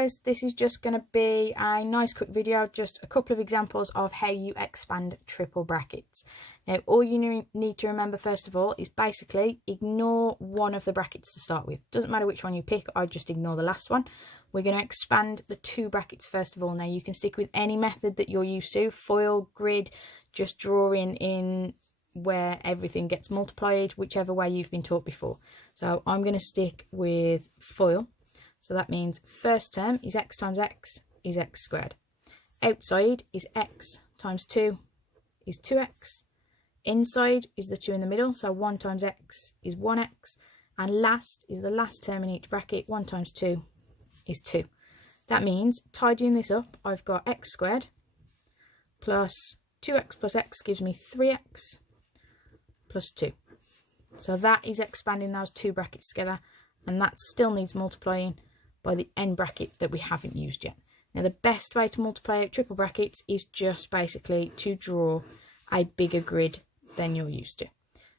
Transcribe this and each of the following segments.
suppose this is just going to be a nice quick video, just a couple of examples of how you expand triple brackets. Now, all you need to remember first of all is basically ignore one of the brackets to start with. Doesn't matter which one you pick, I just ignore the last one. We're going to expand the two brackets first of all. Now, you can stick with any method that you're used to, foil, grid, just drawing in where everything gets multiplied, whichever way you've been taught before. So I'm going to stick with foil. So that means first term is x times x is x squared. Outside is x times 2 is 2x. Inside is the 2 in the middle, so 1 times x is 1x. And last is the last term in each bracket, 1 times 2 is 2. That means, tidying this up, I've got x squared plus 2x plus x gives me 3x plus 2. So that is expanding those two brackets together, and that still needs multiplying by the end bracket that we haven't used yet. Now, the best way to multiply out triple brackets is just basically to draw a bigger grid than you're used to.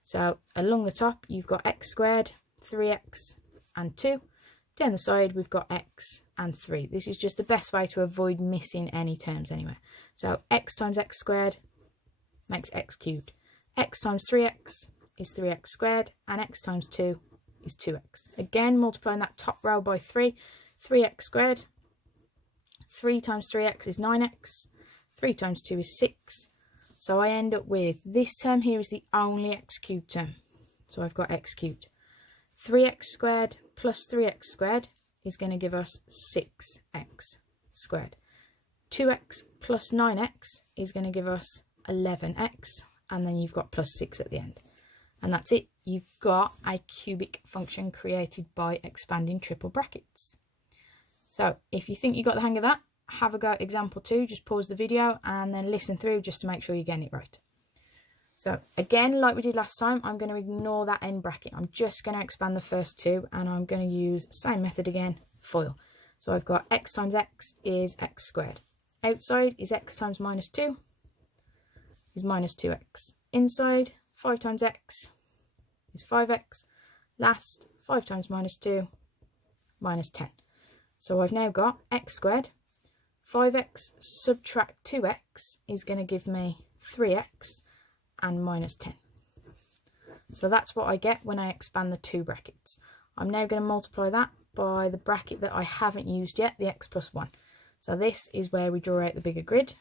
So along the top, you've got x squared, 3x and 2. Down the side, we've got x and 3. This is just the best way to avoid missing any terms anywhere. So x times x squared makes x cubed. X times 3x is 3x squared, and x times 2 is 2x. Again, multiplying that top row by 3, 3x squared. 3 times 3x is 9x. 3 times 2 is 6. So I end up with, this term here is the only x cubed term. So I've got x cubed. 3x squared plus 3x squared is going to give us 6x squared. 2x plus 9x is going to give us 11x. And then you've got plus 6 at the end. And that's it. You've got a cubic function created by expanding triple brackets. So if you think you got the hang of that, have a go at example 2. Just pause the video and then listen through just to make sure you're getting it right. So again, like we did last time, I'm going to ignore that end bracket. I'm just going to expand the first two, and I'm going to use the same method again, foil. So I've got x times x is x squared. Outside is x times minus 2 is minus 2x. Inside, 5 times x is 5x. Last, 5 times minus 2, minus 10. So I've now got x squared. 5x subtract 2x is going to give me 3x and minus 10. So that's what I get when I expand the two brackets. I'm now going to multiply that by the bracket that I haven't used yet, the x plus 1. So this is where we draw out the bigger grid.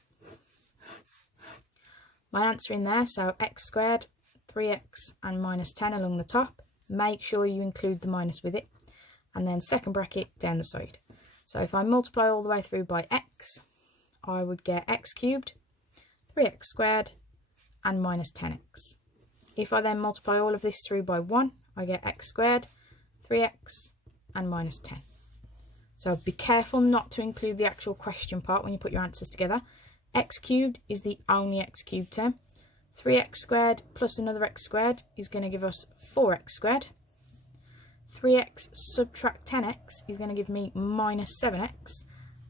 My answer in there, so x squared, 3x and minus 10 along the top. Make sure you include the minus with it. And then second bracket down the side. So if I multiply all the way through by x, I would get x cubed, 3x squared and minus 10x. If I then multiply all of this through by 1, I get x squared, 3x and minus 10. So be careful not to include the actual question part when you put your answers together. X cubed is the only x cubed term. 3x squared plus another x squared is going to give us 4x squared. 3x subtract 10x is going to give me minus 7x.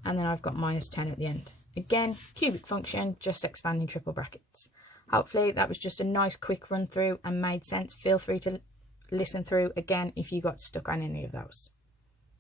And then I've got minus 10 at the end. Again, cubic function, just expanding triple brackets. Hopefully that was just a nice quick run through and made sense. Feel free to listen through again if you got stuck on any of those.